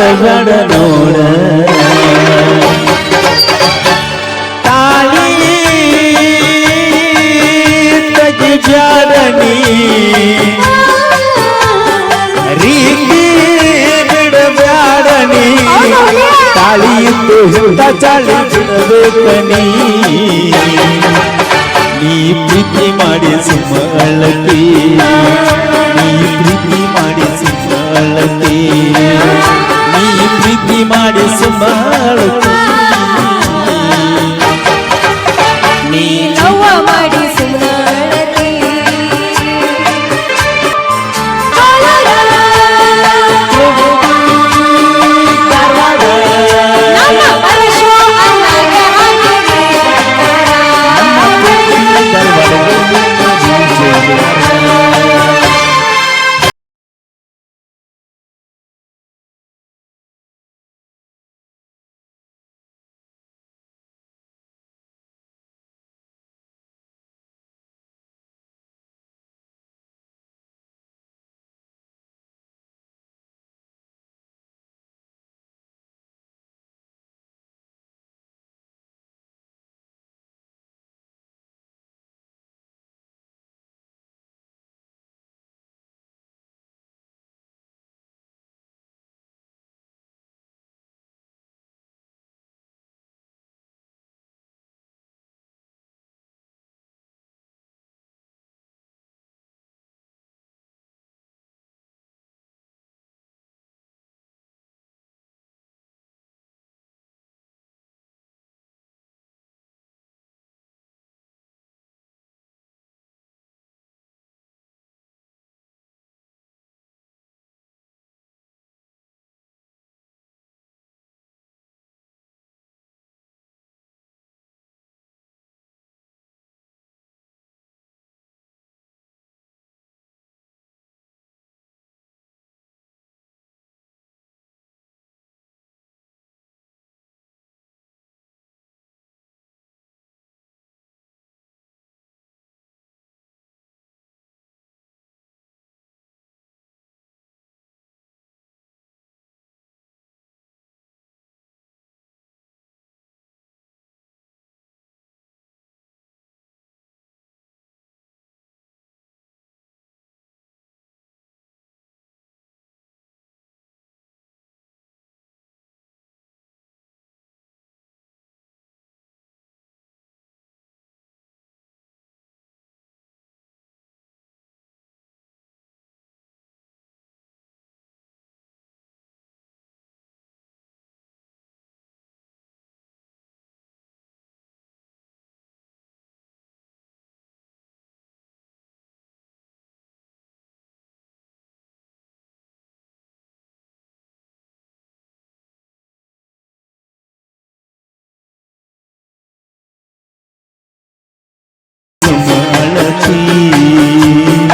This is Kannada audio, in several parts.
ಮಾಡಬೇಡ ನೋಡ ತಾಳಿ ತಗಿಬ್ಯಾಡನಿ ರೀತಿ ಬಿಡಬ್ಯಾಡನಿ ತಾಳಿ ಇತ್ತು ಹುಟ್ಟ ಚಾಳಿ ಬಿಡಬೇಕನಿ ನೀ ಪ್ರೀತಿ ಮಾಡಿ ಸುಮ್ಮ ಅಳತಿ ನೀ ಪ್ರೀತಿ ಮಾಡಿ ಸುಮ್ಮ ಅಳತಿ ನೀ ಪ್ರೀತಿ ಮಾಡಿ ಸುಮ್ಮ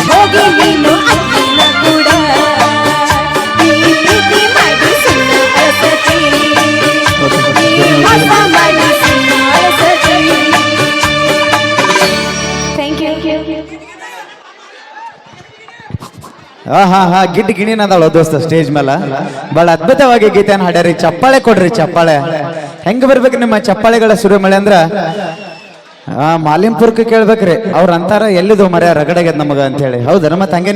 ಹೋಗಿ ನೀನು ಅಕ್ಕಿನ ಕೂಡ ಈ ಪ್ರೀತಿ ಮಾಡಿ ಸುಳ್ಳ ಅಳಸತಿ ಈ ಮೋಸ ಮಾಡಿ ಸುಳ್ಳ ಅಳಸತಿ ಥ್ಯಾಂಕ್ ಯು ಹಾ ಹಾ ಗಿಡ್ ಗಿಣಿನ ಗಿಣಿನದಳ ದೋಸ್ತ ಸ್ಟೇಜ್ ಮೇಲೆ ಬಹಳ ಅದ್ಭುತವಾಗಿ ಗೀತೆಯನ್ನು ಹಾಡ್ಯಾರಿ. ಚಪ್ಪಾಳೆ ಕೊಡ್ರಿ ಚಪ್ಪಾಳೆ. ಹೆಂಗ್ ಬರ್ಬೇಕು ನಿಮ್ಮ ಚಪ್ಪಾಳೆಗಳ ಸುರಿಮಳೆ ಅಂದ್ರ? ಆ, ಮಾಲಿಂಪುರ್ಕ್ಕೆ ಕೇಳ್ಬೇಕ್ರಿ. ಅವ್ರ ಅಂತಾರ, ಎಲ್ಲಿದು ಮರ್ಯ ರಗಡೆಗೆ ನಮಗ ಅಂತ ಹೇಳಿ ಹೌದು ಮತ್ತೆ ಹಂಗೆ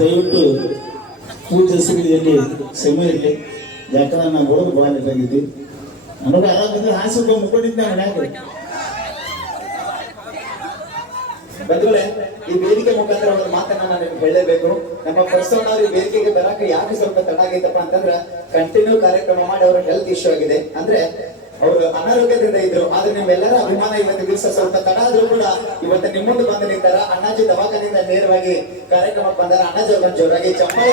ದಯವಿಟ್ಟು ಪೂಜೆ ಸಿಗಲಿ ಸಮಯ ಇರಲಿ ಯಾಕಂದ್ರೆ ನಾನು ಹೋಗಿ ಭಾಳ ಇದಾಗಿದ್ದಿ. ನನಗೆ ಆರಾಮಿದ್ರೆ ಹಾಸು ಮುಕ್ಕೊಂಡಿದ್ದೆ ಬಂಧುಗಳೇ, ಈ ವೇದಿಕೆ ಮುಖಾಂತರ ಒಂದು ಮಾತನ್ನ ನಾನು ನಿಮ್ಗೆ ಹೇಳಲೇಬೇಕು. ನಮ್ಮ ಪರ್ಸೋನ್ ಅವ್ರ ಈ ವೇದಿಕೆಗೆ ಬರಕ್ಕೆ ಯಾಕೆ ಸ್ವಲ್ಪ ತಡ ಆಗೈತಪ್ಪ ಅಂತಂದ್ರೆ ಕಂಟಿನ್ಯೂ ಕಾರ್ಯಕ್ರಮ ಮಾಡಿ ಅವ್ರ ಹೆಲ್ತ್ ಇಶ್ಯೂ ಆಗಿದೆ. ಅಂದ್ರೆ ಅವರು ಅನಾರೋಗ್ಯದಿಂದ ಇದ್ರು. ಆದ್ರೆ ನಿಮ್ಮೆಲ್ಲರ ಅಭಿಮಾನ ಇವತ್ತು ದಿವಸ ಸ್ವಲ್ಪ ತಡ ಆದ್ರೂ ಕೂಡ ಇವತ್ತು ನಿಮ್ಮೊಂದು ಮುಂದೆ ಬಂದು ನಿಂತಾರ. ಅಣ್ಣಾಜಿ ದವಾಖಾನೆಯಿಂದ ನೇರವಾಗಿ ಕಾರ್ಯಕ್ರಮಕ್ಕೆ ಬಂದಾರ. ಅಣ್ಣಾಜಿ ಅವ್ರ ಜೋರಾಗಿ ಚಪ್ಪಾಳೆ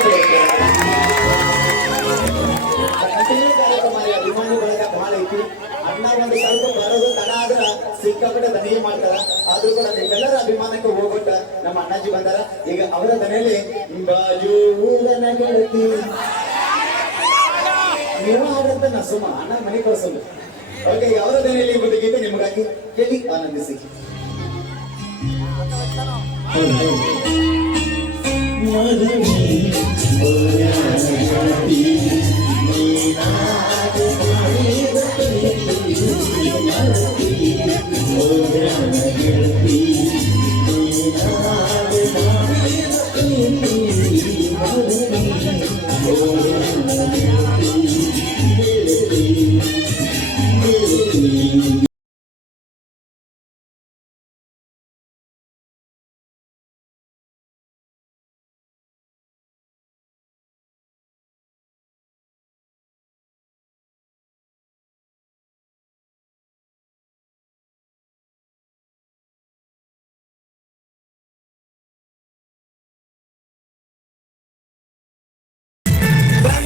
ಕಾರ್ಯಕ್ರಮ ಅಭಿಮಾನಿ ಬಳಗ ಬಹಳ ಐತಿ. ಅಣ್ಣ ಒಂದು ಸ್ವಲ್ಪ ಬರೋದು ತಡ ಆದ್ರ ಸಿಕ್ಕಾಪಟ್ಟೆ ದನಿಯೇ ಮಾಡ್ತಾರ. ಆದ್ರೂ ಕೂಡ ನಿಮ್ಮೆಲ್ಲರ ಅಭಿಮಾನಕ್ಕೆ ಹೋಗ್ಬಿಟ್ಟ ನಮ್ಮ ಅಣ್ಣಾಜಿ ಬಂದಾರ. ಈಗ ಅವರ ದನೆಯಲ್ಲಿ ಬಾಜು ಗೆಳತಿ ನೀವು ಹಾಡಂತ ನಸುಮ. ಅಣ್ಣ ಮನೆ ಕಳ್ಸೋದು. ಓಕೆ ಅವರ ದನೆಯಲ್ಲಿ ಒಂದು ಗೀತೆ ನಿಮಗಾಗಿ ಕೇಳಿ ಆನಂದಿಸಿ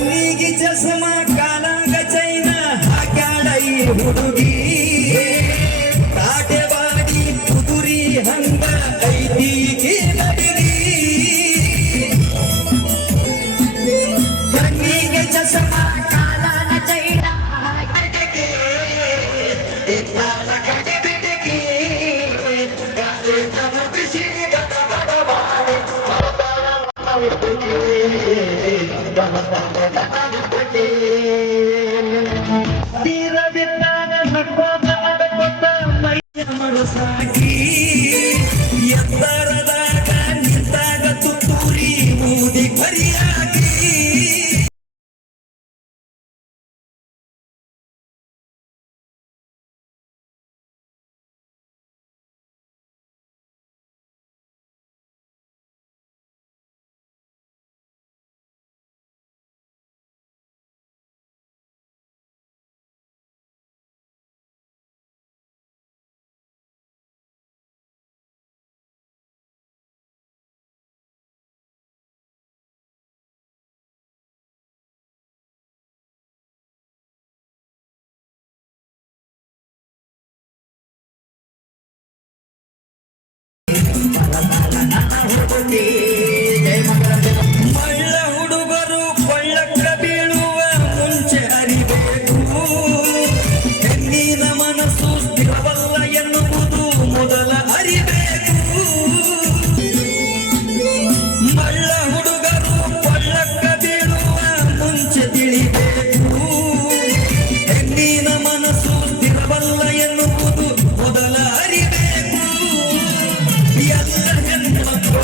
ಕಣ್ಣಿಗೆ ಚಸ್ಮ ಕಾಲಾಗ ಚೈನ ಹಾಕ್ಯಾಳ ಈ ಹುಡುಗಿ ಕಾಟೆವಾಡಿ ಕುದುರಿ ಹಂಗ ಐದೀಗೆ ನಡಿಗಿ ಕಣ್ಣಿಗೆ ಚಸ್ಮ ಕಾಲಾಗ ಚೈನ ತೀರ ಬಿಟ್ಟಾಗ ನಡ್ಕೋತ ಮೈಯ ಸಾಕಿ Thank you.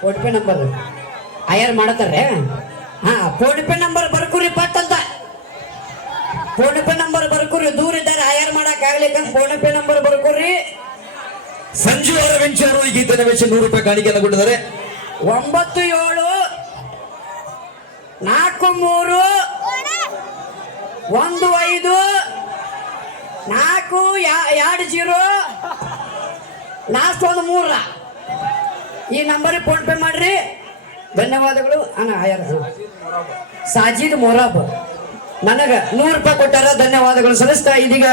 PhonePe number ಅಯ್ಯರ್ ಮಾಡತಾರೆ. ಹಾ ಫೋನ್ ಪೇ ನಂಬರ್ ಬರ್ಕುರಿ ಪತ್ತಂತ ಫೋನ್ ಪೇ ನಂಬರ್ ಬರ್ಕುರಿ ದೂರ ಇದ್ದಾರೆ ಅಯ್ಯರ್ ಮಾಡಕ್ ಆಗ್ಲಿಕ್ಕಂತ ಫೋನ್ ಪೇ ನಂಬರ್ ಬರ್ಕುರಿ. ಸಂಜು ಅವರು ಈ ಗೀತನ ವೆಚ್ಚ ನೂರು ರೂಪಾಯಿ ಕಾಣಿಕೆಯನ್ನು ಕೊಟ್ಟಿದ್ದಾರೆ. ಒಂಬತ್ತು ಏಳು ನಾಲ್ಕು ಮೂರು ಒಂದು ಐದು ನಾಲ್ಕು ಎರಡು ಜೀರೋ ಲಾಸ್ಟ್ ಒಂದು ಮೂರ. ಈ ನಂಬರ್ ಫೋನ್ ಪೇ ಮಾಡ್ರಿ. ಧನ್ಯವಾದಗಳು. ಅಣ್ಣ ಆಯರ್ ಸಾಜಿದ್ ಮೊರಾಬ್. ನನಗ ನೂರು ರೂಪಾಯಿ ಕೊಟ್ಟಾರ, ಧನ್ಯವಾದಗಳು ಸಲ್ಲಿಸ್ತಾ ಇದೀಗ.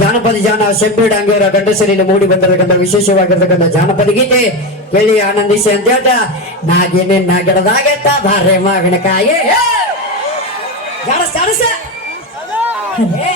ಜಾನಪದ ಜಾನ ಶೆಬ್ಬಿ ಡಾಂಗೇರ ಗಂಡಸರಿಂದ ಮೂಡಿ ಬಂದಿರತಕ್ಕಂಥ ವಿಶೇಷವಾಗಿರ್ತಕ್ಕಂಥ ಜಾನಪದ ಗೀತೆ ಕೇಳಿ ಆನಂದಿಸಿ ಅಂತ ಹೇಳ್ತಾ ನಾಗೇನೆ ನಗಡದಾಗೆತ್ತ ಗಿಡದಾಗೆತ್ತ ಮಗನ ಕಾಯೇ ಜಾಡಸ್ ಜಾಡಸ ಏ